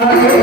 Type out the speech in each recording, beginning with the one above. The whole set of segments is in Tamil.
Thank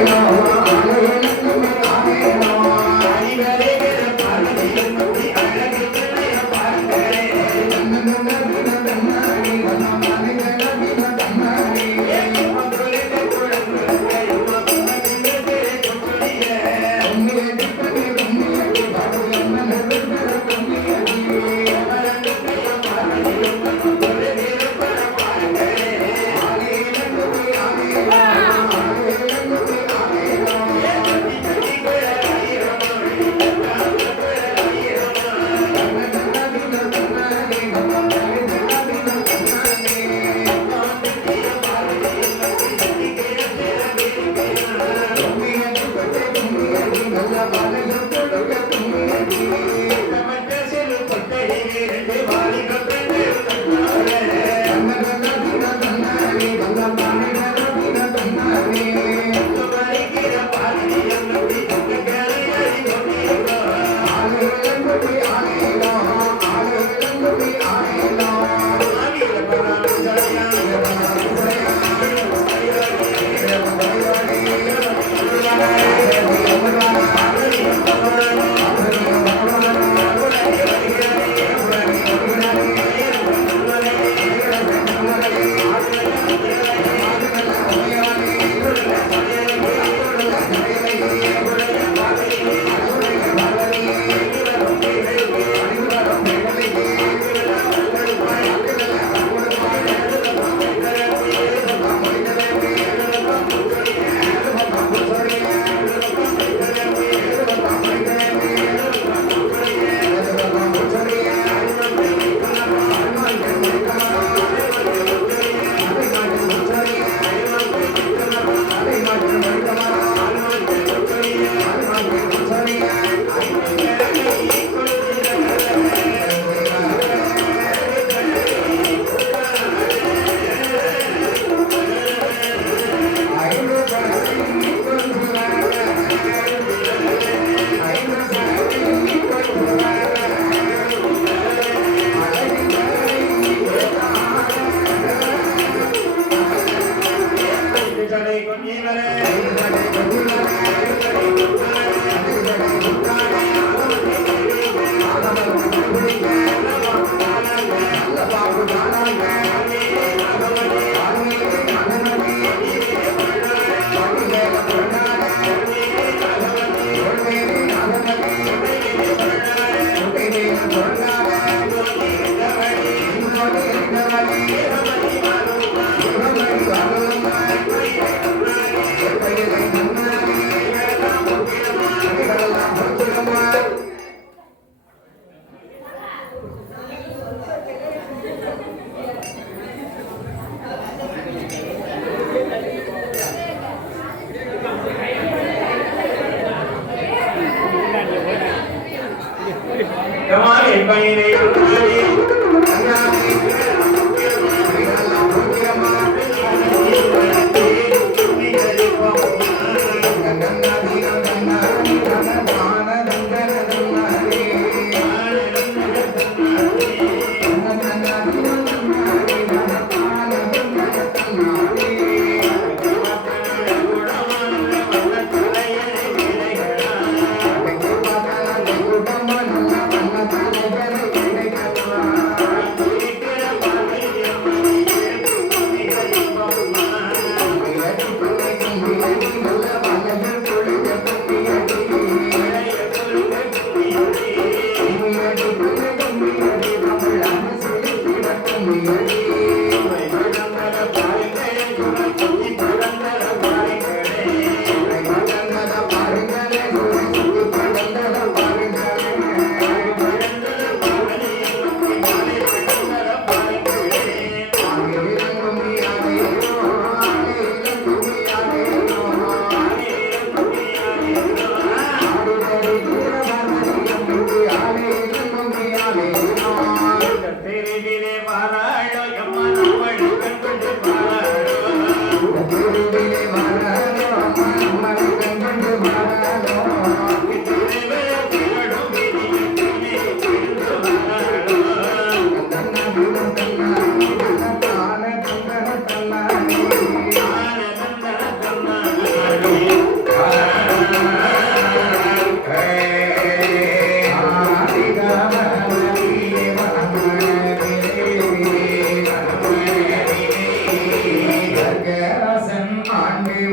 you.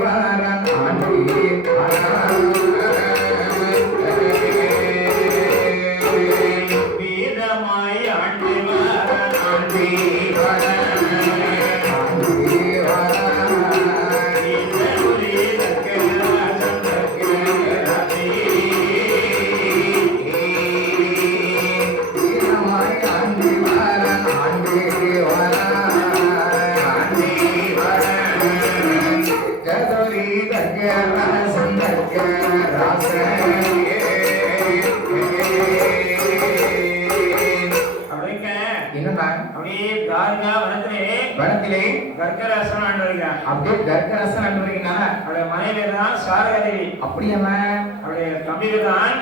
வாரன் ஆண்டி வீரமாய் ஆண்டி வாரன் ஆண்டி வனத்திலே கர்க்கரசன் ஆண்டுகிறான். அப்படியே கர்க்கரசன் ஆண்டுகிறானா? அவருடைய மனைவி தான் சாரகதேவி. அப்படியாமா? அவருடைய தம்பி தான்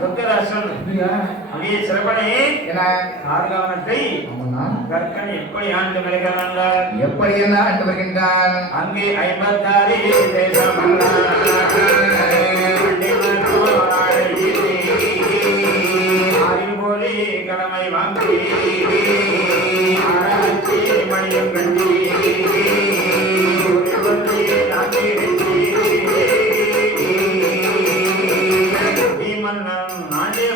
கர்க்கரசன். அப்படியே சிறப்பனே என ஆர்கவனத்தை கர்க்கன் எப்படி ஆண்டு வருகிறான்? எப்படி எல்லாம் ஆண்டு வருகின்றான்? அங்கே 56 தேசம் அறிவுபோலி கடமை வாங்கி மணியம் கண்டி மன்னன் நாடே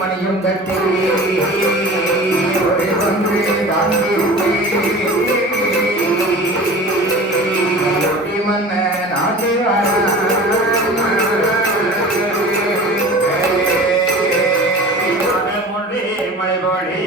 மணியும் கட்டி ஒரு ஒன்று தாங்கி மன்ன நாட்டு மலைபாடி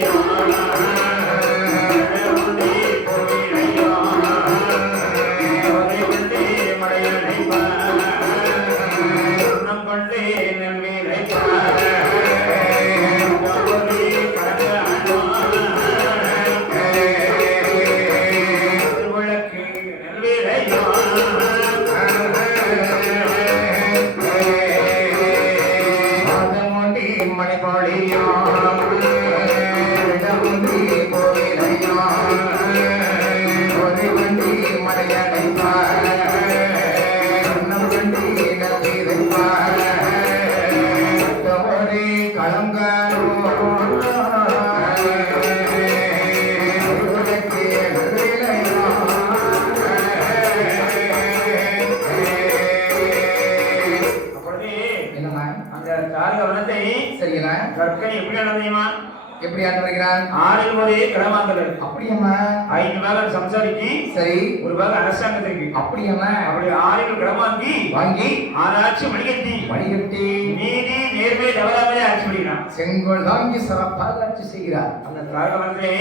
எப்படி ஆண்டு வருகிறான்? 6 முறை கடமாங்கல். அப்படியம்மா? 5 பாகம் சம்சாரிக்கு, சரி, ஒரு பாகம் அரசாங்கத்துக்கு. அப்படியம்மா? அப்படி 6 கடமாங்கி வாங்கி ஆராய்ச்சி மணிகட்டி நீதி நேர்மை தவறாமலே ஆட்சி பண்ணினான். செங்கோல் தாங்கி சிறப்பாக ஆட்சி செய்கிறார். அந்த காலகட்டத்திலே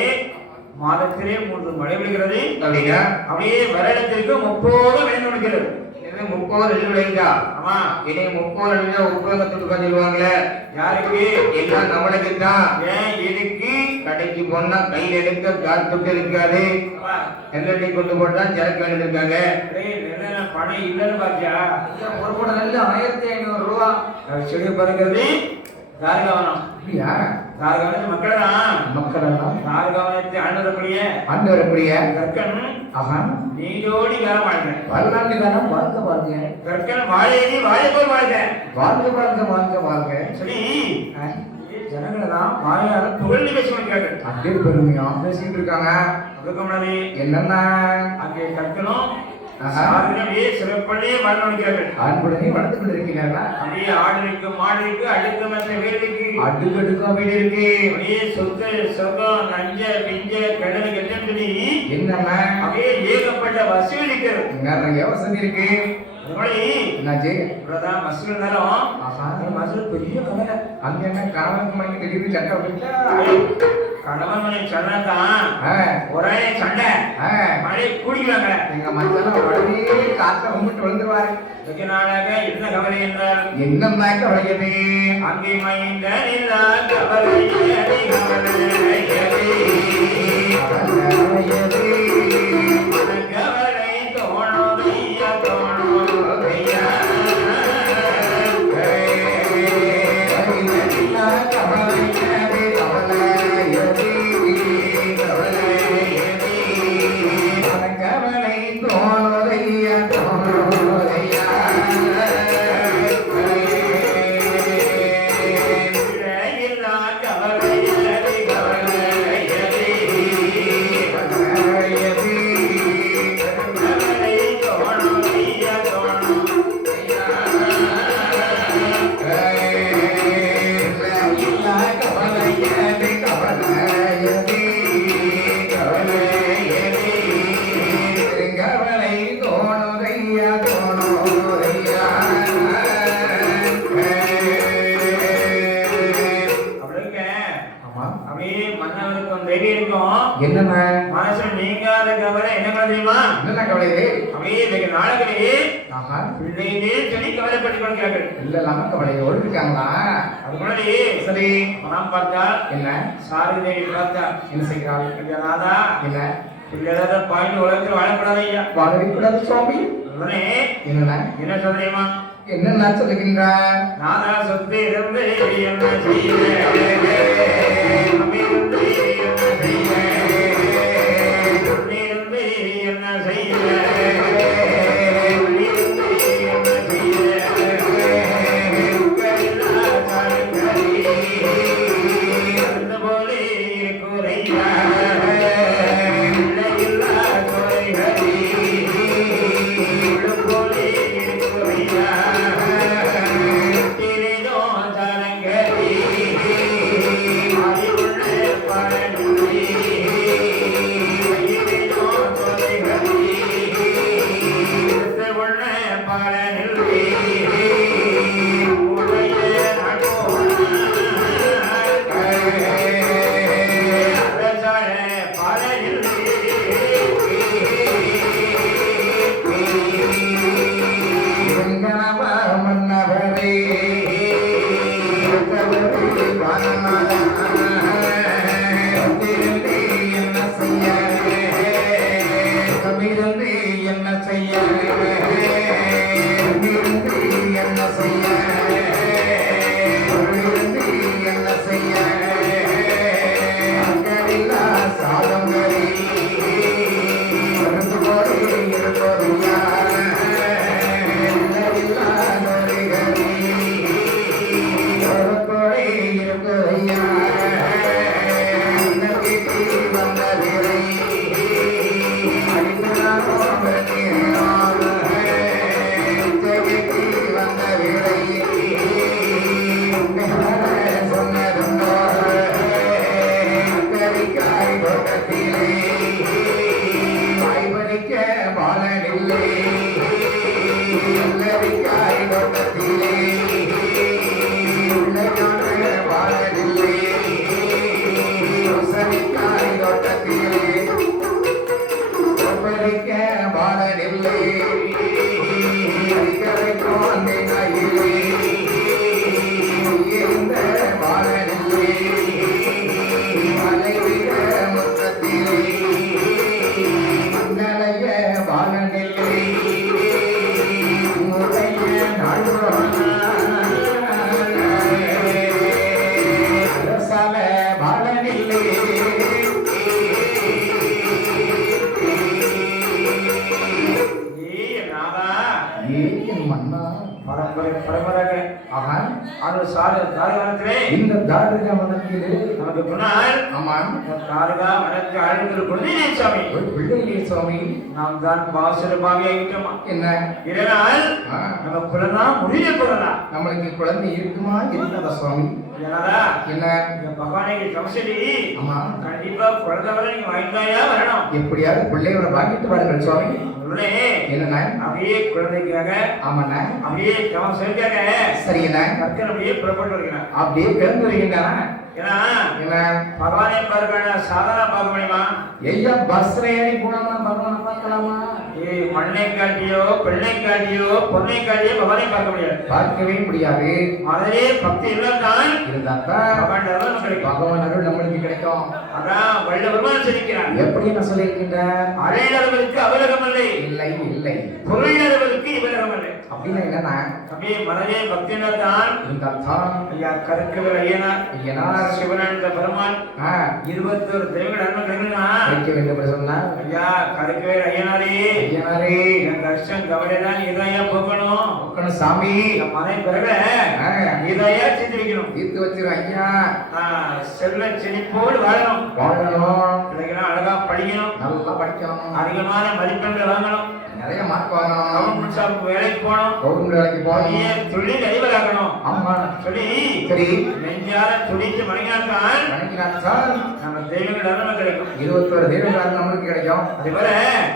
மாதத்திலே 3 மழை விழுகிறது. அப்படியே வருடத்திற்கு 30 மழை விழுகிறது. 30 விளையுதா? ஆமா. இனி 30 உபயோகத்துக்கு சொல்லுவாங்களே, யாருக்கு? எல்லாம் நம்மளுக்கு தான். ஏன் எதுக்கு? கடைக்கு போனா கையில் எடுக்க காத்துட்டு இருக்காது, நெல்லடி கொண்டு போட்டா சரக்கு வேண்டியது இருக்காங்க. பணம் இல்லைன்னு பாத்தியா? ஒரு கூட நல்ல 1500 ரூபா செடி பறக்கிறது தார்கவனம். அப்படியா? தார்கவனத்து மக்கள் தார்கவனத்தை ஆண்டு வரக்கூடிய கற்கன் நீடோடி காலம் வாழ்க. வாழ்நாட்டு காலம் வாழ்க வாழ்க. கற்கன் வாழையடி வாழைப்போல் வாழ்க. வாழ்க வாழ்க வாழ்க வாழ்க. சரி, ஜனங்கள் தான் வாழையால புகழ்ந்து பேசுவாங்க. அப்படியே பெருமையா பேசிட்டு இருக்காங்க. அதுக்கு முன்னாடி என்னன்னா அங்கே கற்கனும் சிறப்பே வாழ்கிறார்கள். அன்புடனே வளர்த்து கொண்டிருக்கிறார்களா? அப்படியே ஆடுக்கு மாடுக்கு அடுத்த வீடுக்கு அடுக்கடுக்கும் வீடு இருக்கு. அப்படியே சொத்து சொகம் நஞ்ச பிஞ்ச கிணறு கட்டி என்னன்னா அப்படியே ஏகப்பட்ட வசூல் இருக்கிறது. நிறைய வசதி இருக்கு. என்னாச்சு? மசூல் நேரம் மசூல் பெரிய கவலை. அங்க என்ன கணவனுக்கு மணிக்கு திடீர்னு சண்டை விட்டுச்சா? கணவன் மணி சண்டைதான் ஒரே சண்டை. மழை குடிக்கிறாங்க. எங்க மச்சான உடனே காத்த கும்பிட்டு விழுந்துருவாரு. வெகு நாளாக என்ன கவலை என்றால் என்னம்மா கவலையது? அங்கே மைந்த கவலை கவலை தோணுதையா தோணுதையா கவலை தெரியுமா? என்ன கவலை இது? அப்படியே வெகு நாளுகளே ஆஹா, பிள்ளைகளே சொல்லி கவலைப்பட்டுக் கொள்கிறார்கள். இல்ல இல்லாம கவலையோடு இருக்காங்களா? அது முன்னாடி சரி, மனம் பார்த்தா என்ன சாரி தேவி பார்த்தா என்ன செய்கிறாள்? ஐயா நாதா என்ன பிள்ளைகள பாய்ந்து உலகத்தில் வாழக்கூடாது ஐயா. வாழவே கூடாது சுவாமி. உடனே என்ன என்ன சொல்றீமா? என்ன சொல்லுகின்றார்? நாதா சொத்து இருந்து என்ன செய்ய அமிர்ந்து என்ன செய்ய பொன்னிருந்து என்ன செய்ய மணியிருந்து என்ன செய்ய உக்கரில்லா சாருங்கரி அந்த போலே இருக்குறையா இல்லையில்லா குறைகரி உள்ளும் போலே இருக்குறையா திரிதோ சாருங்கரி அறிவுள்ள பழனி திரிதோ குறைகரி உள்ள பழனி உடைய நட்போன அரசர பழனி வெங்கனவ மன்னவரே கவரி வானநாதா, வந்திருந்து என்ன செய்ய கமிருந்து என்ன செய்ய கமிருந்து என்ன செய்ய கமிருந்து என்ன செய்ய அக்கறில்லா சாதங்கரி மருந்து போலே இருப்பொருளா இல்லவில்லா நொறிகரி ஒருபோலே இருக்குதையா நம்பிக்கை வந்த விரை அடிக்கிறாரோ பிரதியால் தேவைக்கு வந்த விரை சொன்னதுண்டோ கரிக்காய் தோட்டத்திலே காய்பறிக்க பாலனில்லை கரிக்காய் தோட்டத்திலே உள்ளான பாலனில்லை சனிக்காய் தோட்டத்திலே பறிக்க பாலனில்லை கரைக்கோன் கையிலே இருந்த பாலனில்லை மலைவிட முத்தத்திலே மன்னலைய பாலனில்லை முறைய அரசால பாலனில்லை ஏ நாதா ஏன் மன்னா பரம்பரை ஆஹா, அது தாரகாலத்திலே இந்த தாரிக மனத்திலே நமக்கு முன்னால் ஆமா தாரகா வனத்து ஆழ்ந்தது குழந்தை சாமி ஒரு பிள்ளையே சுவாமி. நாம் தான் பாசுரமாக ஆகிட்டோமா என்ன இதனால் ஆ, நம்ம குலதான் முடிய குலதான் நம்மளுக்கு குழந்தை இருக்குமா இருக்காதா சுவாமி? ஏனாதா என்ன இந்த பகவானுக்கு சமசடி ஆமா, கண்டிப்பா குழந்தை வர நீங்க வாங்கிட்டாயா வரணும் எப்படியாவது பிள்ளையோட வாங்கிட்டு வாருங்கள் சுவாமி. உடனே என்னண்ணா? அப்படியே குழந்தைக்காக ஆமாண்ணா. அப்படியே சமசடிக்காக சரிங்கண்ணா. கற்கன் அப்படியே புறப்பட்டு வருகிறான். அப்படியே கிளம்பி வருகின்றானா? ஏன்னா என்ன பகவானை பார்க்க சாதாரண பார்க்க முடியுமா? ஐயா பஸ்ல ஏறி போனோம்னா பகவானை பார்க்கலாமா? மண்ணை காட்டியோ பெண்ணை காட்டியோ பொண்ணை காட்டியோ பகவானை பார்க்க முடியாது, பார்க்கவே முடியாது. அதே பக்தி இல்லத்தான் இருந்தாத்தான் பகவான் அருள் கிடைக்கும். பகவான் அருள் நம்மளுக்கு கிடைக்கும். அதான் வல்ல பெருமான் சொல்லிக்கிறான், எப்படி என்ன சொல்லியிருக்கின்றார்? அழையாதவருக்கு அவலகம் இல்லை, இல்லை இல்லை. பொருளாதவருக்கு இவலகம் இல்லை. அப்படின்னா என்னன்னா அப்படியே மனதே பக்தி இல்லத்தான் இருந்தாத்தான் ஐயா கருக்கவர் ஐயனார் ஐயனார் சிவனானந்த பெருமான் 21 தெய்வங்கள் அருள் கிடைக்குன்னா கிடைக்க வேண்டும் என்று சொன்னார். ஐயா கருக்கவர் ஐயனாரே ஐயனாரே என் கஷ்டம் கவலைதான் இதையா போக்கணும், உட்காந்து சாமி என் மனை பிறகு இதையா செஞ்சு வைக்கணும், தீர்த்து வச்சிரு ஐயா. செல்வ செழிப்போடு வாழணும், வாழணும், கிடைக்கணும், அழகா படிக்கணும், நல்லா படிக்கணும், அதிகமான மதிப்பெண்கள் வாங்கணும், நிறைய மார்க் வாங்கணும், கவர்மெண்ட் ஷாப்புக்கு வேலைக்கு போகணும், கவர்மெண்ட் வேலைக்கு போகணும், தொழில் அதிபராகணும். ஆமா சொல்லி சரி நெஞ்சார துடித்து மணிக்காத்தான் நினைக்கிறாங்க சார். நம்ம தெய்வங்கள் அருமை கிடைக்கும். 21 தெய்வங்கள் நம்மளுக்கு கிடைக்கும். அதுபோல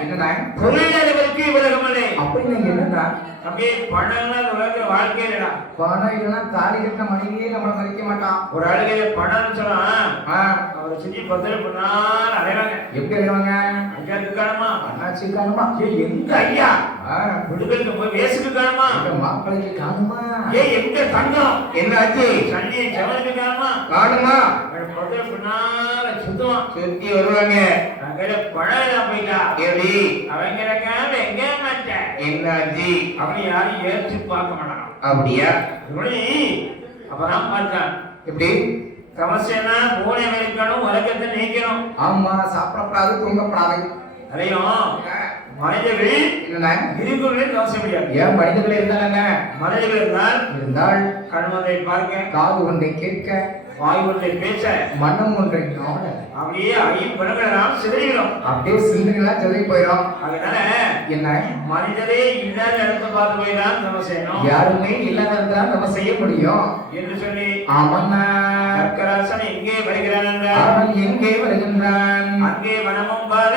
என்னன்னா தொழிலதிபருக்கு உலகம் இல்லை. அப்படின்னு என்னன்னா அப்படியே பணம்னா இந்த உலகத்துல வாழ்க்கையே இல்லடா. பணம் இல்லைன்னா தாலி கட்ட மனைவியே நம்மளை மதிக்க மாட்டான். ஒரு அழுகையில பணம்னு சொன்னா அவர் சுத்தி பத்திர பின்னால் அடைவாங்க. எப்படி அறிவாங்க? ஐயா இருக்கானுமா? அண்ணாச்சி காணுமா? எங்க ஐயா? விடுதலுக்கு போய் வேசுக்கு காணுமா? மாப்பிளைக்கு காணுமா? எங்க தங்கம்? என்னாச்சு? சன்னி செவனுக்கு காணுமா? காணுமா? பத்திர பின்னால சுத்துவான். சுத்தி வருவாங்க. அங்கே பழம் போயிட்டா எப்படி? அவங்க எங்க மாட்டேன். என்னாச்சு? அப்படி யாரும் ஏற்று பார்க்க மாட்டாங்க. அப்படியா? அப்பதான் பார்த்தான். எப்படி? சமஸ்யனா பூனை வெளிக்கணும், உலகத்தை நீக்கணும். ஆமா, சாப்பிடப்படாது, தூங்கப்படாது. அதையும் மனிதர்கள் என்னன்னா இருங்குள்ளே தோசை முடியாது. ஏன் மனிதர்கள் இருந்தாங்க? மனிதர்கள் இருந்தால் கண் ஒன்றை பார்க்க, காது ஒன்றை கேட்க, வாய் ஒன்றை பேச, மனம் ஒன்றை நாட, அப்படியே ஐம்புலங்களெல்லாம் சிதறிவிடும். அப்படியே சிந்தனைலாம் சிதறி போயிடும். அதனால என்ன மனிதரே இல்லாத இடத்தை பார்த்து போய்தான் நம்ம செய்யணும். யாருமே இல்லாத இடத்துல நம்ம செய்ய முடியும் என்று சொல்லி ஆமன்னா கர்க்கராசன் எங்கே வருகிறான் என்றால் அவன் எங்கே வருகின்றான்? அங்கே மனமும் பார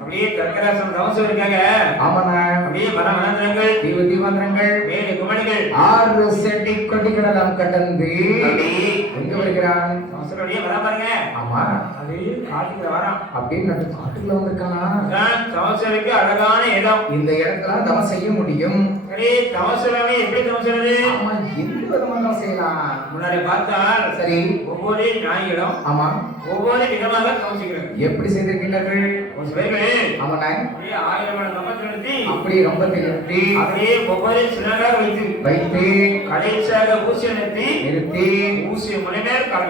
அப்படியே கர்க்கராசன் தவசம் இருக்காங்க. ஆமாண்ணா. அப்படியே வனவனங்கள், தீவு தீவனங்கள், மேடு குமணிகள் 6 செட்டி கொடிகளெல்லாம் கடந்து எங்க வருகிறான்? தவசரோடே வர பாருங்க. ஆமா, அது காட்டுக்குள்ள வரான். அப்படின்னு காட்டுக்குள்ள வந்திருக்கானா? தவசருக்கு அழகான இடம். இந்த இடத்துல தவம் செய்ய முடியும். சரி, தவசரவே எப்படி தவசரது? ஆமா, எந்த விதமா தவம் செய்யலாம்? முன்னாடி பார்த்தால் சரி, ஒவ்வொரு ஞாயிறும் ஆமா ஒவ்வொரு விதமாக தவசிக்கிறது. எப்படி செய்திருக்கிறார்கள்? ஒரு சிலர்கள் ஆமாண்ணா அப்படியே 1000 கம்பத்தை நிறுத்தி அப்படியே கம்பத்தை நிறுத்தி அப்படியே ஒவ்வொரு சிலராக வைத்து கடைசியாக ஊசியை நிறுத்தி ஊசியை முனைமேல் கால்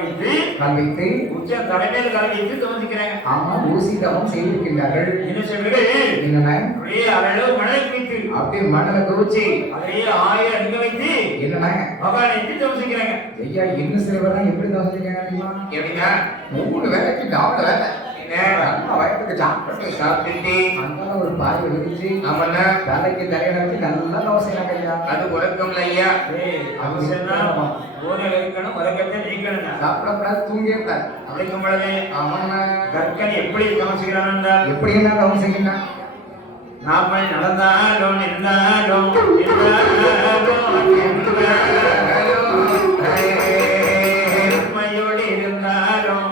வைத்து உச்ச தலைமையில் கால் வைத்து தவசிக்கிறாங்க. ஆமா, ஊசி தவம் செய்திருக்கிறார்கள். என்ன சொல்றீர்கள்? என்னண்ணா அப்படியே அளவு மணலை குவித்து அப்படியே மணலை குவிச்சு அப்படியே 1000 அடிக்க வைத்து என்னண்ணா பகவானை எடுத்து தவசிக்கிறாங்க. ஐயா, இன்னும் சிலவரெல்லாம் எப்படி தவசிக்கிறாங்க தெரியுமா? எப்படின்னா 3 வேலைக்கு 4 வேலை வயதுக்கு சாப்பிட்டு அங்கே ஒரு பாய் விரிச்சு அவன வேலைக்கு தலையில வச்சு நல்லா தவசைனாங்க ஐயா. அது உறக்கம்ல ஐயா. உறக்கத்தை நீக்கணும். சாப்பிடக்கூடாது, தூங்கிடக்கூடாது. அப்படிக்கும் பொழுது அவன் கற்கன் எப்படி தவசிக்கிறான்? எப்படி என்ன தவசிக்கிறான்? நாம நடந்தாலும் இருந்தாலும் உண்மையோடு இருந்தாலும்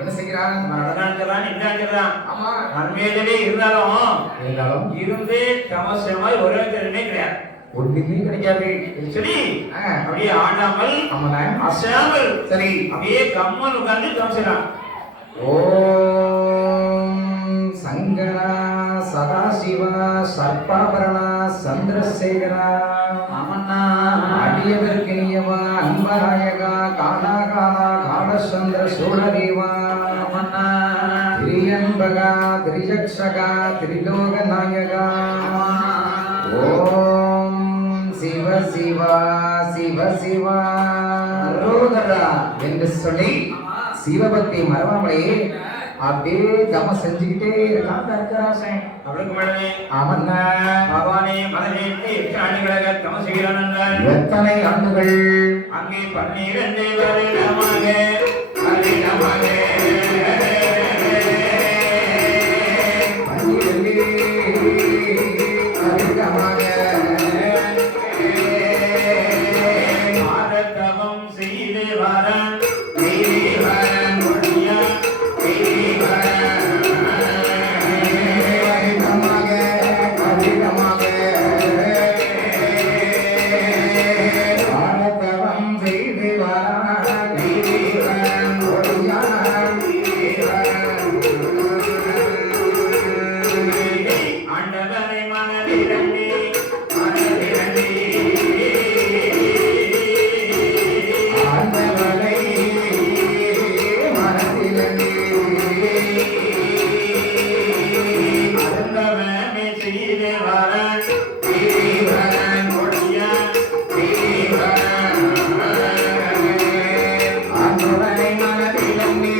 என்ன செய்கிறான்? இருந்தாலும் இருந்து தமசமாய் ஒரே கிடையாது, ஒண்ணுமே கிடைக்காது. சரி, அப்படியே ஆடாமல் அசையாமல் சரி அப்படியே கம்மல் உட்கார்ந்து தவசிக்கிறான். ஓம் சங்கரா சதாசிவா சர்பாபரணா சந்திரசேகரா ஆமண்ணா அடியவர்கினியவா அன்பராயகா காணா காணா காடசந்திர சோழதேவா ஆமண்ணா திரியம்பகா திரிஜக்ஷகா திரிலோக நாயகா ஓம் சிவ சிவா சிவ சிவா அரோகரா என்று சொல்லி சிவபக்தி மறவாமலே அப்படியே தம செஞ்சுக்கிட்டே இருக்கான் தர்க்கராசன். அவளுக்கு மேலே ஆமண்ணா பகவானே மனதேற்றி எத்தனை ஆண்டுகளாக தமம் செய்கிறான் என்றால் எத்தனை ஆண்டுகள் அங்கே 12 வருடமாக வருடமாக ஆரத்தவம் செய்து வரன் வரன் ஒழியா ஆண்டவனை மனதிரண்டி மனதிரண்டி ஆண்டவனை மனதிரண்டி அருந்தவமே செய்து வரன் வரன் ஒழியா ஆண்டவனை மனதிரண்டி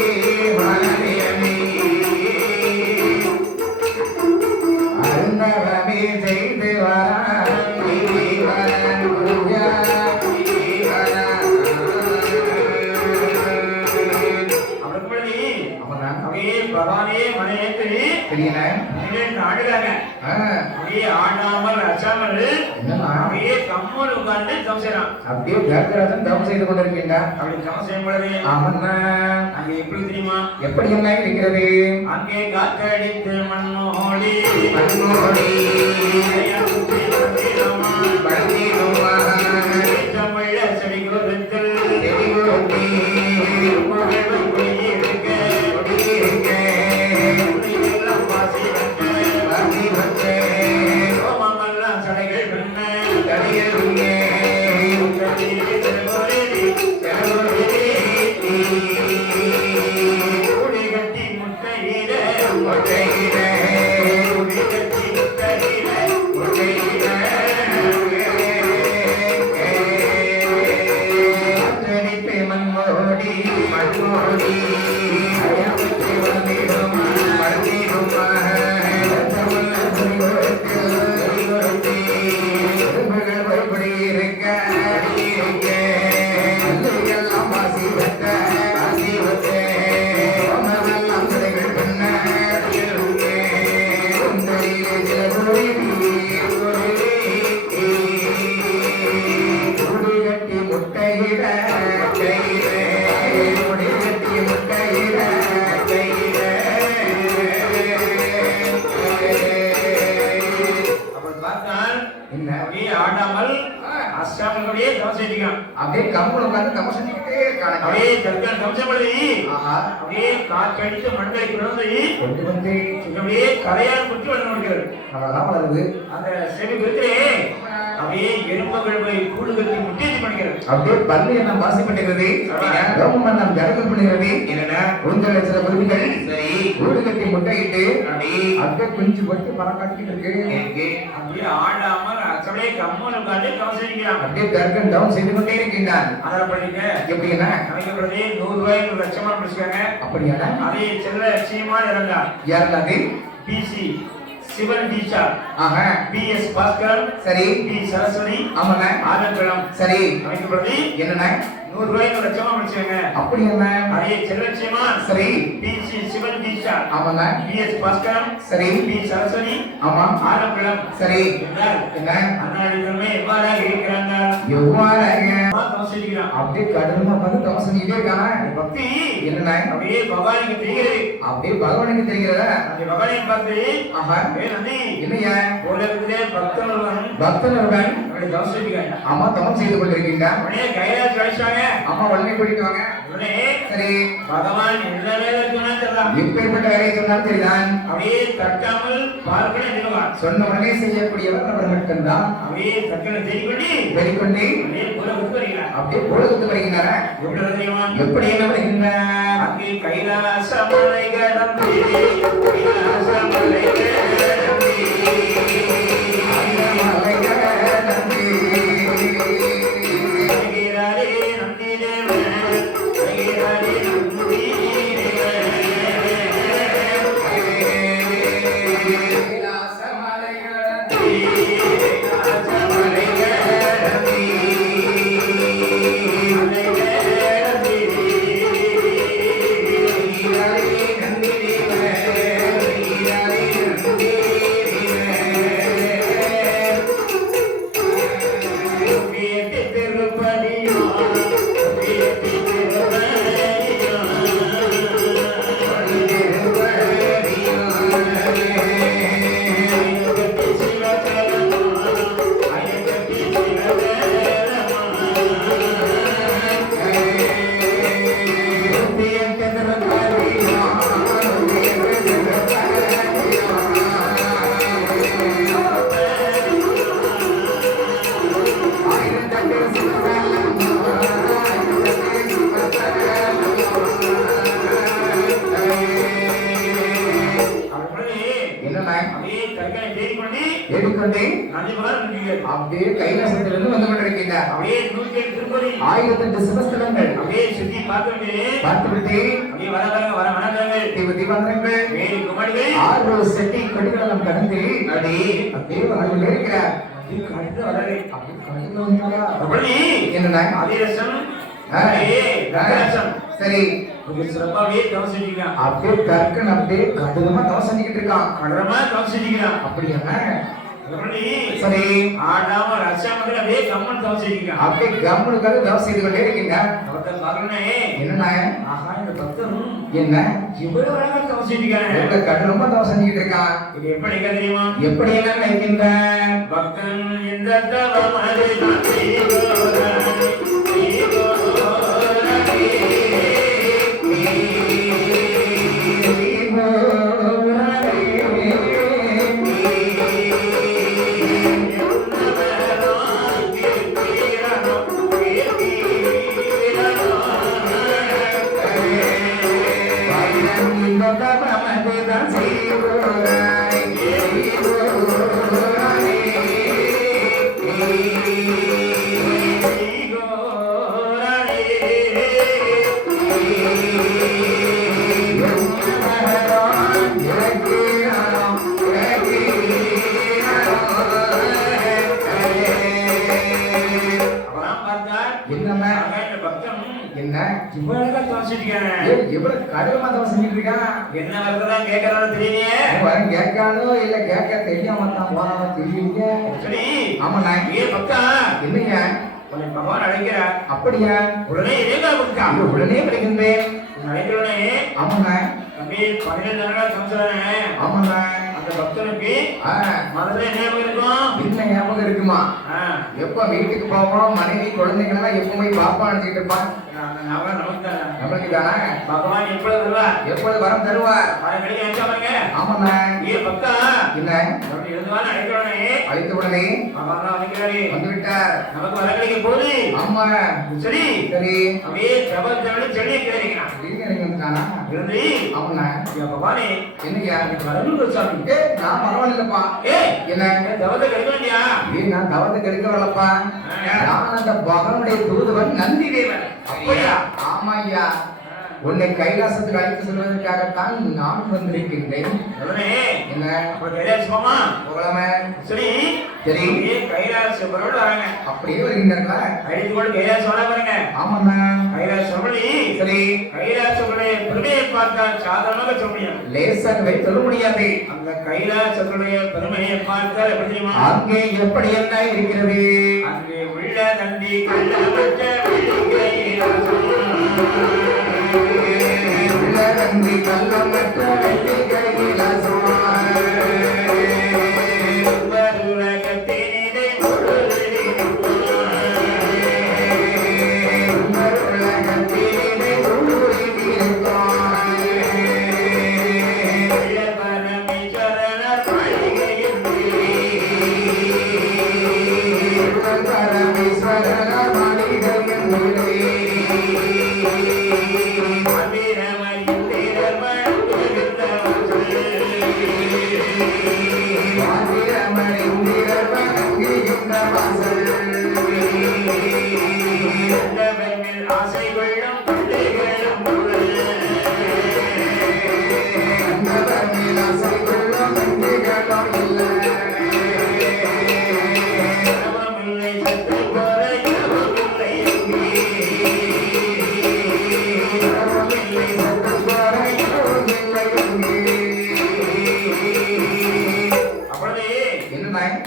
மனதிரண்டி அருந்தவமே செய்து பகவானே மனையேற்றி ஆடுறாங்க அப்படியே ஆடாமல் அச்சாமல் அப்படியே கம்மோடு உட்கார்ந்து தவம் செய்யறான். அப்படியே தர்க்கராஜன் தவம் செய்து கொண்டிருக்கின்றான். அப்படி தவம் செய்யும் பொழுது ஆமண்ணா அங்க எப்படி தெரியுமா எப்படி என்ன இருக்கிறது அங்கே காற்றடித்து மண்ணோடி மண்ணோடி தமிழ செடி கொடுத்து செடி கொடுத்து அப்படியே கம்முல உட்கார்ந்து தமம் செஞ்சுக்கிட்டே இருக்காங்க. அப்படியே தற்கால தமசப்படி அப்படியே காற்றடித்து மண்களை கொண்டு வந்து அப்படியே கரையால் குத்தி வளர்ந்து முடிக்கிறது. அதெல்லாம் வளருது. அந்த செடி விருத்திலே அப்படியே எறும்புகள் போய் கூடு கட்டி முட்டேஜி பண்ணிக்கிறது. அப்படியே பல்லு என்ன வாசி பண்ணுகிறது, ரோமம் நம்ம ஜடங்கள் பண்ணுகிறது. என்னன்னா ஒன்றரை லட்ச குருவிகள் சரி கூடு கட்டி முட்டையிட்டு அப்படியே குஞ்சு போட்டு பணம் காட்டிக்கிட்டு இருக்கு. அப்படியே ஆடாமல் அப்படியே கம்மோல உட்கார்ந்து தவம் செய்கிறான். அப்படியே தர்க்கன் தவம் செய்து கொண்டே இருக்கின்றான். அதெல்லாம் பண்ணிக்க எப்படின்னா அமைக்கப்படுறது 100 ரூபாய் 1 லட்சமா பிடிச்சாங்க. அப்படியானா அதே செல்ல லட்சியமா இறந்தார். யாருலாது PC Sivan teacher PS Bhaskar சரி பி சரஸ்வதி ஆமாங்க ஆனந்தம் சரி அமைக்கப்படுறது என்னன்னா 100 ரூபாய் 1 லட்சமா பிடிச்சாங்க. அப்படி என்ன அதே செல்ல லட்சியமா சரி பிசி சிவன் டீச்சர் ஆமாங்க பிஎஸ் பாஸ்கர் சரி பி சரஸ்வதி ஆமா ஆனந்தம் சரி என்ன அண்ணாடிகளுமே எவ்வாறாக இருக்கிறாங்க எவ்வாறாக தவம் செய்கிறான். அப்படியே கடலுமா பார்த்து தவம் செஞ்சுட்டே இருக்கானா. பக்தி என்னன்னா அப்படியே பகவானுக்கு தெரிகிறது. அப்படியே பகவானுக்கு தெரிகிறதா அந்த பகவானை பார்த்து ஆஹா நந்தி இல்லையா உலகத்திலே பக்தனுடன் தவம் செய்கிறாங்க. ஆமா தவம் செய்து கொண்டிருக்கின்றான். உடனே கைலாசம் அழைச்சாங்க. ஆமா உடனே கூட்டிட்டு வாங்க. உடனே சரி பகவான் என்ன வேலை சொன்னாலும் சரிதான் எப்பேற்பட்ட வேலையை சொன்னாலும் சரிதான் அப்படியே தட்டாமல் பார்க்கணும் நினைவான். சொன்ன உடனே செய்யக்கூடியவர் அவர்கள் தான். அப்படியே தக்கனை தேடிக்கொண்டு அப்படியே உலகத்துக்கு வருகிறாரா. எப்படி என்ன வருகின்றார் அங்கே கைலாசமலை கடந்து கைலாசமலை கடந்து மலை கடந்து நந்திதேவ அப்படியே கைலாசத்திலிருந்து வந்து கொண்டிருக்கின்றார். அப்படியே 108 திருப்பதி 1008 சிவஸ்தலங்கள் அப்படியே சுத்தி பார்த்துவிட்டு அப்படியே வர வனங்கள் தீபந்தரங்கள் மேரி குமரிகள் 6 செட்டி கொடிகளம் கடந்து அப்படியே வந்து இருக்கிறார். என்ன அதிரசம் சரி சிறப்பாவே தவம் செஞ்சுக்கிறான். அப்படியே கற்கன் அப்படியே கடுதமா தவம் செஞ்சுக்கிட்டு இருக்கான். கடமா தவம் செஞ்சுக்கிறான். அப்படியா சரி ஆடாம ரசாமத்துல அப்படியே கம்மன் தவம் செஞ்சுக்கிறான். அப்படியே கம்மனுக்காக தவம் செய்து கொண்டே இருக்கின்றார். என்ன ஆஹா இந்த பக்தன் என்ன இவ்வளவு அழகா தவம் செஞ்சுக்கிறான். கடுதமா தவம் செஞ்சுக்கிட்டு இருக்கான். இது எப்படி தெரியுமா? எப்படி என்ன நினைக்கின்ற பக்தன் இந்த தவம் அது என்ன வரதான் கேட்கறானோ தெரியலையே. கேட்கானோ இல்ல கேட்க தெரியாம தான் போனானோ தெரியலையே. சரி ஆமா நான் ஏன் பக்தா என்னங்க உன்னை பகவான் அழைக்கிறா. அப்படியா? உடனே இதேங்க பக்தா உடனே படிக்கின்றேன். அழைக்கிறோனே ஆமாண்ணா அப்படியே 12 நாள் சம்சாரனே. ஆமாண்ணா அந்த பக்தனுக்கு மனசுல ஞாபகம் இருக்கும். என்ன ஞாபகம் இருக்குமா? எப்ப வீட்டுக்கு போவோம் மனைவி குழந்தைங்கன்னா எப்ப போய் பாப்பா அழைச்சிட்டு இருப்பான். நம்மளுக்கு தானே பகவான் எப்பொழுது வருவார்? எப்பொழுது வரம் தருவார்? ஆமாண்ணா ஏன் பக்தா என்ன எழுதுவான்னு அழைக்கிறோனே. அழைத்த உடனே வந்து விட்டார். நமக்கு வர கிடைக்க போகுது. ஆமா சரி சரி அப்படியே பிரபஞ்சோட செடியை கிடைக்கிறான். இருந்து ஆமாண்ணா பகவானே என்னையா வரணும் சாமி. நான் பரவாயில்லப்பா. என்ன தவத்தை கெடுக்க வேண்டியா? நான் தவத்தை கெடுக்க வரலப்பா. நான் அந்த பகவானுடைய தூதுவன் நந்தி தேவன். அப்படியா? ஆமா ஐயா. உன்னை கைலாசத்துக்கு அழைத்து செல்வதற்காகத்தான் நான் வந்திருக்கின்றேன். என்ன கைலாசமா போகலாமே? சரி சரி கைலாசம் வராங்க. அப்படியே வருகின்றார்களா? அழைத்து கொண்டு கைலாசம் வர பாருங்க. ஆமாண்ணா கைலாசம் சரி கைலாசத்துடைய பெருமையை பார்த்தா சாதாரணமாக சொல்ல முடியும். லேசாகவே சொல்ல முடியாது. அந்த கைலாசத்துடைய பெருமையை பார்த்தால் எப்படி தெரியுமா? அங்கே எப்படி என்ன இருக்கிறது? அங்கே உள்ள நந்தி கள்ளமற்ற நந்தி கள்ளமற்ற வெள்ளி கைலாசம்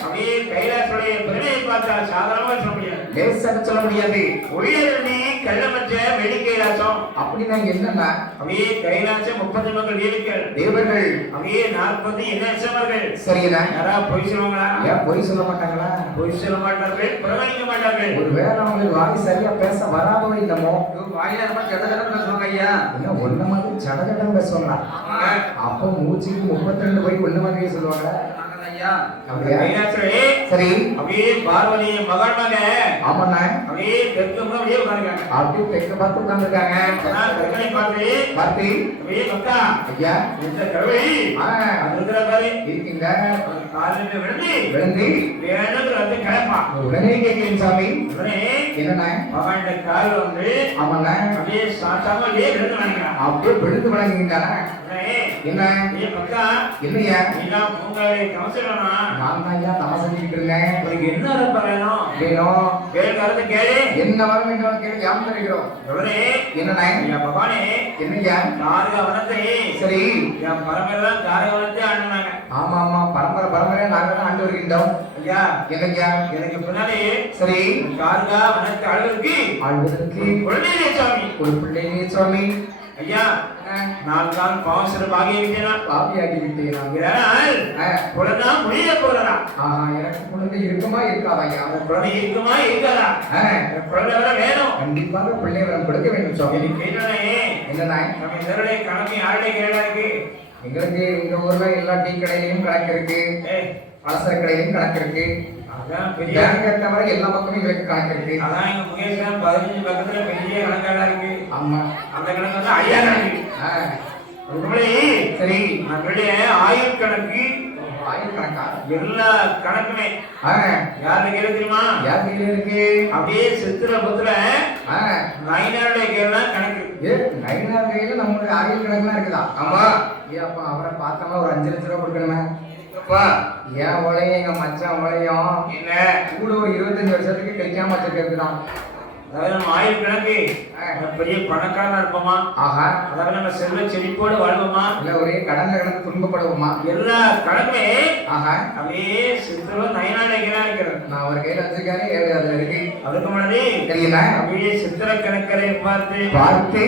அப்படியே கைலாசுடைய பெருமையை பார்த்தா சாதாரணமா சொல்ல முடியாது, லேசாக சொல்ல முடியாது. உயரணி கள்ளமற்ற வெளி கைலாசம். அப்படின்னா என்னன்னா அப்படியே கைலாசம் 30 மக்கள் வீடுகள் தேவர்கள், அப்படியே 40 இனச்சமர்கள். சரியா? யாரா பொய் சொல்லுவாங்களா? ஏன் பொய் சொல்ல மாட்டாங்களா? பொய் சொல்ல மாட்டார்கள், புறவணிக்க மாட்டார்கள். ஒருவேளை அவங்களுக்கு வாய் சரியா பேச வராதோ என்னமோ, வாயில ரொம்ப ஜடஜடம் பேசுவாங்க ஐயா. இல்ல ஒண்ணு மாதிரி சடகடம் பேசுவாங்களா? அப்ப மூச்சுக்கு 32 போய் ஒண்ணு மாதிரியே சொல்லுவாங்க ஐயா. அப்படியா? கைலாசரே சரி. அப்படியே பார்வதி மகான்மாக ஆமாண்ணா, அப்படியே தெற்கு முகம் அப்படியே உட்கார்ந்துருக்காங்க. அப்படியே தெற்க பார்த்து உட்கார்ந்துருக்காங்க. தெற்கனை பார்த்து பார்த்தி அப்படியே பக்கா ஐயா இந்த கருவை அது இருக்கிற பாரு இருக்கீங்க. காலில் விழுந்து விழுந்து வேணுங்கிற வந்து கிளப்பா. உடனே கேட்கிறேன் சாமி. உடனே என்னண்ணா? மகாண்ட கால் வந்து ஆமாண்ணா, அப்படியே சாத்தாம அப்படியே விழுந்து வாங்கிக்கிறான். அப்படியே விழுந்து வழங்குகின்றானா? என்ன பக்கா இல்லையா? நீதான் பூங்காவை கவசனா நான் தான் ஐயா தம செஞ்சுக்கிட்டு இருந்தேன். உனக்கு என்ன ரப்ப வேணும்? வேணும். வேறு கேளு. என்ன வர வேண்டும் கேள்வி யாம் தருகிறோம். உடனே என்னண்ணா? என் பகவானே என்னய்யா? தாரக வனத்தை சரி. என் பரம்பரெல்லாம் தாரக வனத்தை ஆண்டினாங்க. ஆமா ஆமா, பரம்பரை பரம்பரையா நாங்க தான் ஆண்டு வருகின்றோம். ஐயா என்னய்யா? எனக்கு பின்னாலே சரி தாரகா வனத்தை ஆளுவதற்கு ஆள்வதற்கு குழந்தையே சுவாமி. ஒரு பிள்ளையே சுவாமி. ஐயா நான் தான் பாவசர பாகியிருக்கிறேனா? பாவியாகி விட்டேனா? குழந்தை முடிய போறா? எனக்கு குழந்தை இருக்குமா இருக்காதா ஐயா? குழந்தை இருக்குமா இருக்காதா? குழந்தை வர வேணும். கண்டிப்பாக பிள்ளை வரம் கொடுக்க வேண்டும் சுவாமி. என்னண்ணா? நம்ம இதனுடைய கணக்கு யாருடைய கேடா இருக்கு? எங்களுக்கு எங்க ஊர்ல எல்லா டீ கடையிலையும் கணக்கு இருக்கு, பலசர கடையிலையும் கணக்கு இருக்கு, பேங்கை தவிர எல்லா பக்கமும் எங்களுக்கு கணக்கு இருக்கு. அதான் எங்க முகேஷ் 15 பக்கத்துல பெரிய கணக்காடா இருக்கு. ஆமா, அந்த கணக்கு வந்து ஐயா கணக்கு. சரி, நம்மளுடைய ஆயுள் கணக்கு ஆயிரக்கணக்கா எல்லா கணக்குமே யாரு கையில தெரியுமா? யார் கையில இருக்கு? அப்படியே சித்திர புத்திர நைனாருடைய கையில கணக்கு. நைனார் கையில நம்மளுடைய ஆயுள் கணக்குலாம் இருக்குதா? ஆமா. அப்ப அவரை பார்த்தோம்னா ஒரு 5 லட்சம் ரூபாய் கொடுக்கணுமே. ஏன் உலையும் எங்க மச்சான் உலையும் என்ன கூட ஒரு 25 வருஷத்துக்கு கழிக்காம வச்சிருக்கிறதுதான். அதாவது நம்ம ஆயுள் கணக்கு பெரிய பணக்காரனா இருப்போமா? ஆஹா. அதாவது நம்ம செல்வ செழிப்போடு வாழ்வோமா? இல்ல ஒரே கடன்ல கடந்து துன்பப்படுவோமா? எல்லா கணக்குமே ஆஹா அப்படியே சித்திர நைனாருடைய கையில இருக்கிறது. நான் ஒரு கையில வச்சிருக்காரு, 7 அதுல இருக்கு. அதுக்கு முன்னாடி தெரியல, அப்படியே சித்திர கணக்கரை பார்த்து பார்த்து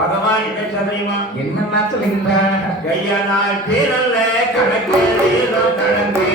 பகவான் என்ன தெரியுமா? என்னன்னா சொல்லுங்க? கையானால் பேரல்ல கணக்கு கணக்கு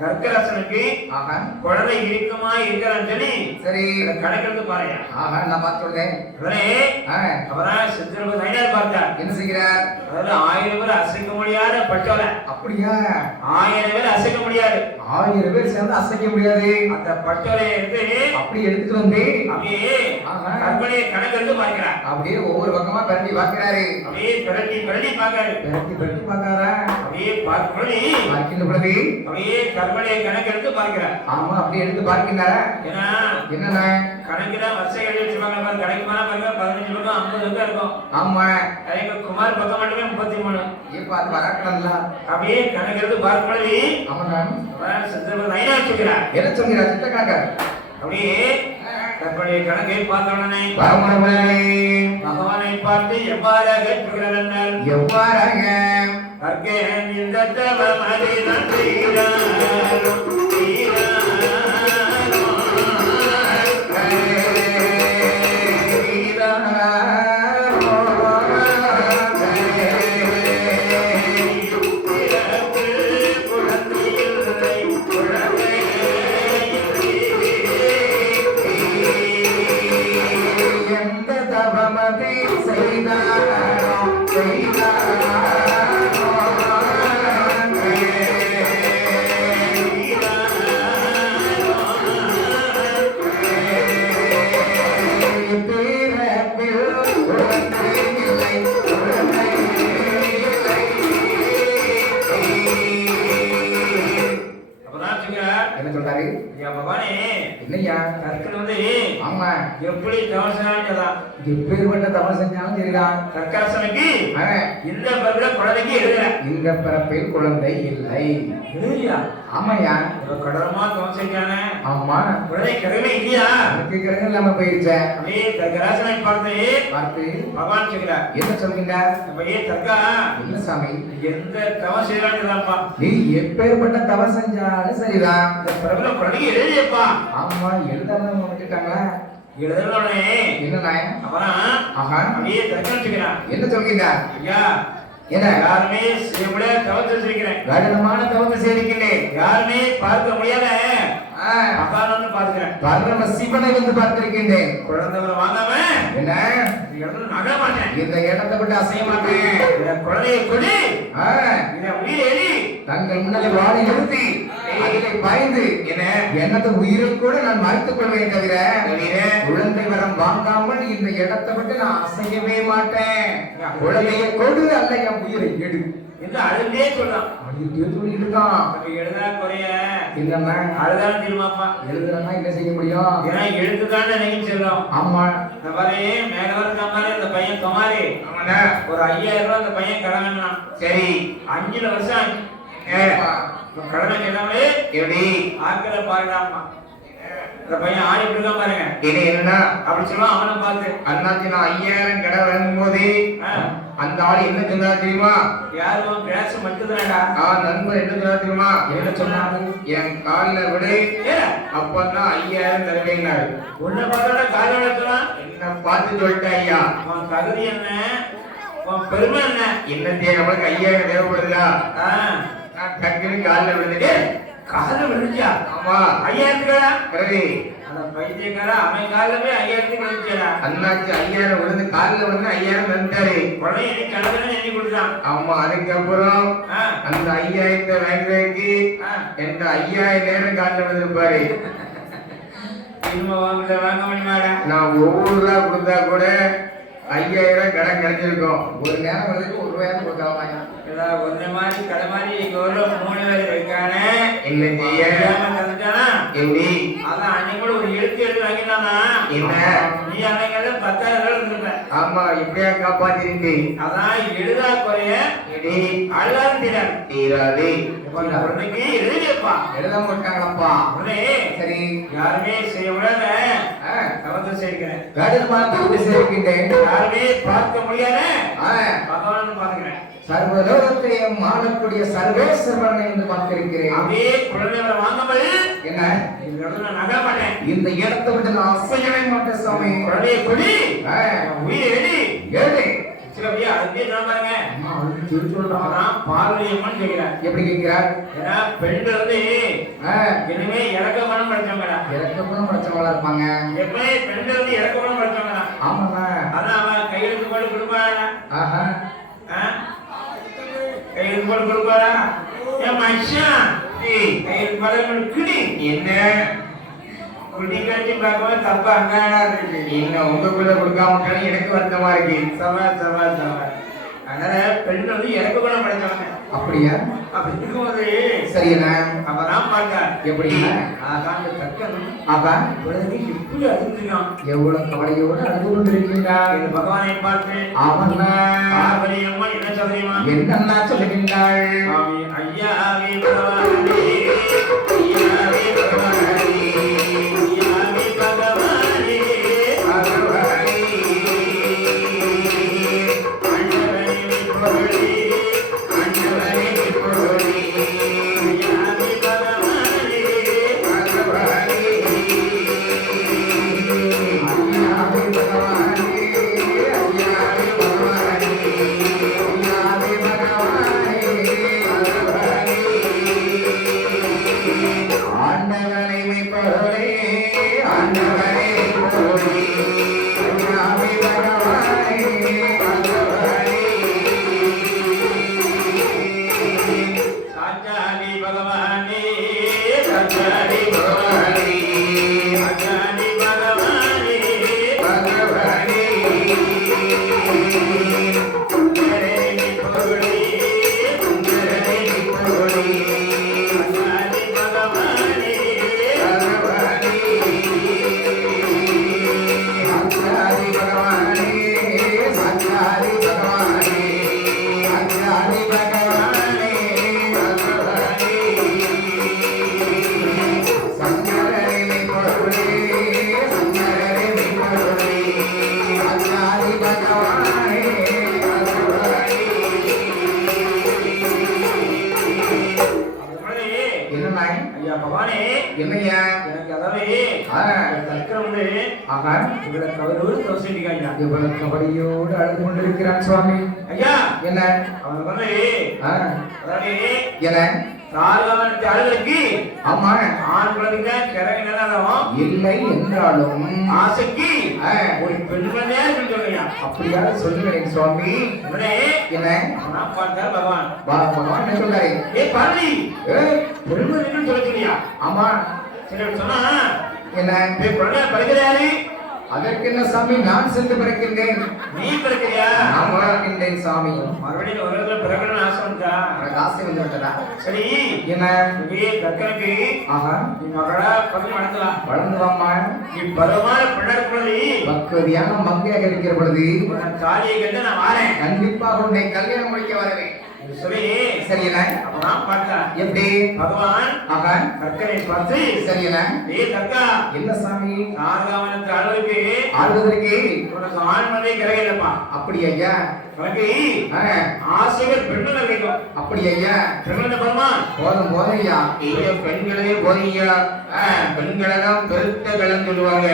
கர்க்கரசனுக்கு குழந்தை இருக்குமா இருக்கிறான்னு சொல்லி சரி கணக்கெடுத்து பாருங்க. நான் பார்த்து சொல்றேன். அவதான் சித்திரபதி நைனார் பார்த்தார். என்ன செய்கிறார்? அதாவது 1000 பேர் அசைக்க முடியாத பட்டோலை. அப்படியா? 1000 பேர் அசைக்க முடியாது. 1000 பேர் சேர்ந்து அசைக்க முடியாது. அந்த பட்டோலை எடுத்து அப்படி எடுத்துட்டு வந்து அப்படியே கற்பனையை கணக்கெடுத்து பார்க்கிறார். அப்படியே ஒவ்வொரு பக்கமா பிரட்டி பார்க்கிறாரு. அப்படியே பிரட்டி பார்க்காரு. பிரட்டி பார்க்காரா? அப்படியே பார்க்கணும் பார்க்கின்ற பொழுது அப்படியே கற்பனையை கணக்கெடுத்து பார்க்கிறார். ஆமா, அப்படி எடுத்து பார்க்கின்றாரா? என்னன்னா கணக்குல வருஷம் எழுதி வச்சிருப்பாங்க பாருங்க. கணக்கு மேல பாருங்க 15 பக்கம் 50 பக்கம் இருக்கும். ஆமா, எங்க குமார் பக்கம் மட்டுமே 33. இப்ப அது வரக்கல. அப்படியே கணக்கெடுத்து பார்க்கும்போது ஆமாங்க சித்திரபதி நைனார் சொல்கிறார். என்ன சொல்கிறார் சித்த கணக்கர்? அப்படியே கற்பனை கணக்கை பார்த்த உடனே பகவானை பார்த்து எவ்வாறாக சொல்கிறார்? எவ்வாறாக இந்த தவமதி நன்றீரார் என்னையா தற்கன் வந்து ஆமா எப்படி தவசனாதான் எப்பேற்பட்ட தவறு செஞ்சாலும் சரிதான் தற்காசனுக்கு இந்த பிறப்புல குழந்தைக்கு எழுதுற இந்த பிறப்பில் குழந்தை இல்லை எழுதுறியா ஆமாயா கடலமா தவசைக்கான ஆமா குழந்தை கிடமே இல்லையா கேட்கறது இல்லாம போயிருச்சேன் அப்படியே தற்கராசனை பார்த்து பகவான் சொல்கிறார் என்ன சொல்கின்றார் அப்படியே தற்கா என்ன சாமி எந்த தவம் செய்யலாம்ப்பா நீ எப்பேற்பட்ட தவறு செஞ்சாலும் சரிதான் இந்த பிறப்புல குழந்தைக்கு எழுதியப்பா ஆமா எழுதாம விட்டுட்டாங்களா எழுதுனோடனே என்ன அப்புறம் ஆஹா அப்படியே தற்கன் சொல்கிறான் என்ன சொல்கின்றார் ஐயா என்ன யாருமே செய்யக்கூட தவறு செஞ்சிருக்கிறேன் கடினமான தவறு செய்திருக்கிறேன் யாருமே பார்க்க முடியாத மகானன்னு பார்க்கிறேன் பரம சிவனை வந்து பார்த்திருக்கின்றேன் குழந்தைகளை வாங்காம என்ன இந்த இடத்துல நக மாட்டேன் இந்த இடத்தை விட்டு அசைய மாட்டேன் இந்த குழந்தையை கொடி இதை உயிர் எலி தங்கள் முன்னாடி வாழை நிறுத்தி அதிலே பாய்ந்து எனது உயிரை கூட நான் மறைத்துக் கொள்வேன் தவிர குழந்தை வரம் வாங்காமல் இந்த இடத்தை விட்டு நான் அசையவே மாட்டேன் குழந்தையை கொடு அல்ல என் உயிரை எடு என்று அழுந்தே சொல்றான் சொல்லிட்டு இருக்கான் எழுதா குறைய இல்லன்னா அழுதாலும் தெரியுமாப்பா எழுதுறா என்ன செய்ய முடியும் ஏன்னா எழுத்துதான் நினைக்கும் செல்லும் ஆமா இந்த மாதிரி மேல வர மாதிரி இந்த பையன் குமாரி ஒரு 5000 ரூபாய் அந்த பையன் கடனா சரி 5 வருஷம் கடனை கேட்டாலே எப்படி ஆட்களை பாருடாமா இந்த பையன் ஆடி இருக்க பாருங்க இது என்னன்னா அப்படி சொல்லுவான் அவனை பார்த்து அண்ணாச்சி நான் 5000 கடை வாங்கும் போது அந்த ஆள் என்ன சொன்னா தெரியுமா யாரும் பேச மட்டும்தான்டா நண்பர் என்ன சொன்னா தெரியுமா என்ன சொன்னாரு என் காலில் விடு அப்பதான் 5000 தருவேன்னாரு உன்னை பார்த்தோட காலில் விடலாம் என்ன பார்த்து சொல்லிட்டேன் ஐயா உன் தகுதி என்ன உன் பெருமை என்ன என்னத்தையே நம்மளுக்கு 5000 தேவைப்படுதா நான் டக்குனு காலில் விழுந்துட்டு காலில் விழுந்தியா ஆமா 5000 பிறகு அந்த பைத்தியக்கார அவன் காலில் போய் 5000 விழுந்துச்சா அண்ணாச்சி 5000 விழுந்து காலில் வந்து 5000 தந்தாரு உடனே எனக்கு கடவுளே எண்ணி கொடுத்தான் ஆமா அதுக்கப்புறம் அந்த 5000 வாங்குறதுக்கு என்ற 5000 நேரம் காலில் விழுந்திருப்பாரு திரும்ப வாங்க முடியுமாடா நான் ஒவ்வொரு ரூபா கொடுத்தா கூட 5000 கடன் கிடைச்சிருக்கும் ஒரு நேரம் வந்து 1 ரூபாய் கொடுக்காம ஒன்னே மாதிரி கடை மாதிரி இங்க ஒரு 3 பேர் இருக்கானே என்ன செய்ய தந்துட்டானா எப்படி அதான் அன்னைக்கு கூட ஒரு எழுத்து வாங்கினானா என்ன நீ அன்னைக்கு 10,000 ரூபாய் இருந்திருப்ப ஆமா இப்படியா காப்பாத்திருந்தேன் அதான் எழுதா குறைய அழுதாலும் தீராது குழந்தைக்கு எழுதியப்பா எழுத மாட்டாங்களப்பா உடனே சரி யாருமே செய்ய விடாத தவறு செய்கிறேன் யாருமே பார்க்க முடியாத பகவான் பார்க்கிறேன் சர்வலோகத்தையும் ஆளக்கூடிய சர்வேஸ்வரனை என்று பார்த்திருக்கிறேன் அப்படியே குழந்தைகளை வாங்காமல் என்ன இந்த இடத்துல நகர மாட்டேன் இந்த இடத்தை விட்டு நான் அசையவே மாட்டேன் சுவாமி குழந்தையை கொடி உயிரை எடி ஏழு சில அப்படியே அதுக்கே நான் பாருங்க சொல்றான் பார்வையம்மன் கேட்கிறார் எப்படி கேட்கிறார் ஏன்னா பெண்கள் வந்து இனிமே இறக்க பணம் படிச்சவங்கடா இறக்க பணம் படிச்சவங்களா இருப்பாங்க எப்பவுமே பெண்கள் வந்து இறக்க பணம் படிச்சவங்கடா ஆமாங்க அதான் அவன் கையெழுத்து போட்டு கொடுப்பாடா ஆஹா கையெழுத்து போட்டு கொடுப்பாடா என் மனுஷன் கையெழுத்து போட கிடி என்ன குடி கட்டி பார்க்கும்போது தப்பா அங்காடா இருக்கு இன்னும் உங்களுக்குள்ள கொடுக்காம எனக்கு வருத்தமா இருக்கு சவால் அதனால பெண்கள் வந்து இறக்க கூட படைச்சவங்க அப்படியா அப்படி இருக்கும்போது சரிண்ணா அப்பதான் பார்த்தா எப்படி அந்த தக்கன் அதான் குழந்தை எப்படி அழுந்திருக்கான் எவ்வளவு கவலையோடு அழுது கொண்டிருக்கின்றார் இந்த பகவானை பார்த்து அவன் அம்மா என்ன சொல்றீமா என்னன்னா சொல்லுகின்றாள் ஐயாவே பகவானே ஐயாவே பகவானே ஐயாவே பகவானே என்னையா எனக்கு அதாவது ஆ, தர்க்கம் வந்து ஆஹா இவ்வளவு கவரோடு தோசிட்டிருக்காங்க. இவ்வளவு கபடியோடு அழுது கொண்டிருக்கிறான் சுவாமி. ஐயா என்ன அவனுக்கு வந்து ஆ, அதாவது என்ன தாழ்வான ஆளுகளுக்கு ஆமா ஆண் குழந்தைங்க கிழங்கு நிலம் இல்லை என்றாலும் ஆசைக்கு ஆ, ஒரு பெண் குழந்தையா இருக்குன்னு சொல்றீங்க. அப்படியாக சொல்லுகிறேன் சுவாமி. உடனே என்ன நான் பார்த்தா பகவான் பகவான் என்ன சொல்றாரு? பார்வதி ஏய், பெருமை சொல்லியா? ஆமா சரி சொன்னா என்ன குழந்தை பறிக்கிறாரு. அதற்கு என்ன சாமி, நான் சென்று பிறக்கின்றேன். நீ பிறக்கிறியா? நான் பிறக்கின்றேன் சாமி. மறுபடியும் ஒரு இடத்துல பிறக்கணும்னு ஆசை வந்துட்டா? எனக்கு ஆசை வந்து விட்டதா? சரி என்ன இங்கே கற்கனுக்கு ஆஹா நீ மகளா பக்கம் வளர்க்கலாம். வளர்ந்து வாம்மா. நீ பருவமான பிள்ளர் குழந்தை பக்குவதியான மங்கையாக இருக்கிற பொழுது உன் தாலியை கண்டு நான் வாரேன். கண்டிப்பாக உன்னை கல்யாணம் முடிக்க வரவேன். சரி சரி என்ன அப்ப நான் பார்த்தா எப்படி பகவான் ஆஹா கற்கனை பார்த்து சரி என்ன கற்கா என்ன சாமி நாகாவனத்து அளவுக்கு ஆள்வதற்கு உனக்கு ஆண்மனை கிடைக்கலப்பா. அப்படி ஐயா உனக்கு ஆ, ஆசைகள் பெண்கள் கிடைக்கும். அப்படி ஐயா பெண்கள் பருமா போதும் போதும் ஐயா. ஐயா பெண்களே போதியா பெண்களெல்லாம் பெருத்த கலன்னு சொல்லுவாங்க.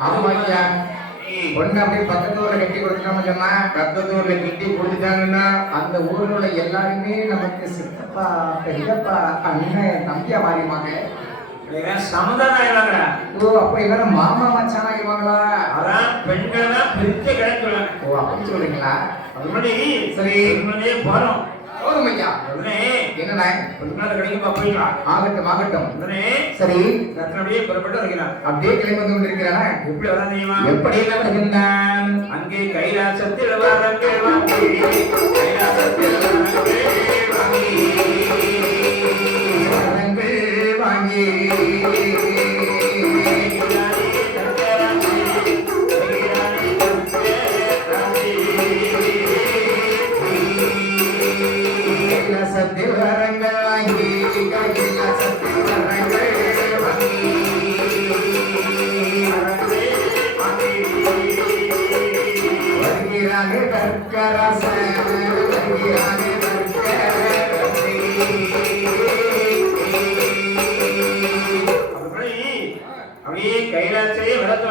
ஆமா ஐயா பொண்ணு அப்படியே பக்கத்து ஊர்ல கட்டி கொடுத்துட்டாம சொன்னா பக்கத்து ஊர்ல கட்டி கொடுத்துட்டாங்கன்னா அந்த ஊர்ல உள்ள எல்லாருமே நமக்கு சித்தப்பா பெரியப்பா அண்ணன் தம்பியா மாறிடுவாங்க. சமுதாயம் ஆயிடுவாங்க. ஓ அப்ப எல்லாரும் மாமா மச்சான் ஆகிடுவாங்களா? அதான் பெண்கள் தான் பெருத்த கிடைக்கும். ஓ அப்படி சொல்றீங்களா? அது முன்னாடி சரி பெண்களே போறோம். போதும் ஐயா. உடனே என்னண்ணா பெண்கள் கிடைக்கும் போயிடலாம். ஆகட்டும் ஆகட்டும். உடனே சரி கற்கனடியே புறப்பட்டு வருகிறான். அப்படியே கிளம்பி வந்து கொண்டிருக்கிறானா? எப்படி வரா தெரியுமா? எப்படி வருகின்றான்? அங்கே கைலாசத்தில் வரங்கள் வாங்கி கைலாசத்தில் வரங்கள் வாங்கி வரங்கள் வாங்கி கைலாசத்தில் வரங்கள் வாங்கி கைலாசத்தில் வரங்கள் வாங்கி வருகிறானே தர்க்கரசன் வருகிறானே தர்க்கரசி. அப்படியே கைலாசையே வரத்து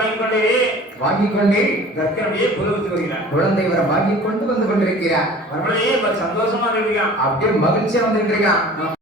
வாங்கிக் கொண்டு கற்கனடியே புதுவித்து வருகிறான். குழந்தை வர வாங்கிக் கொண்டு வந்து கொண்டிருக்கிறார். மறுபடியும் சந்தோஷமா இருக்கான். அப்படியே மகிழ்ச்சியா வந்துட்டு இருக்கான்.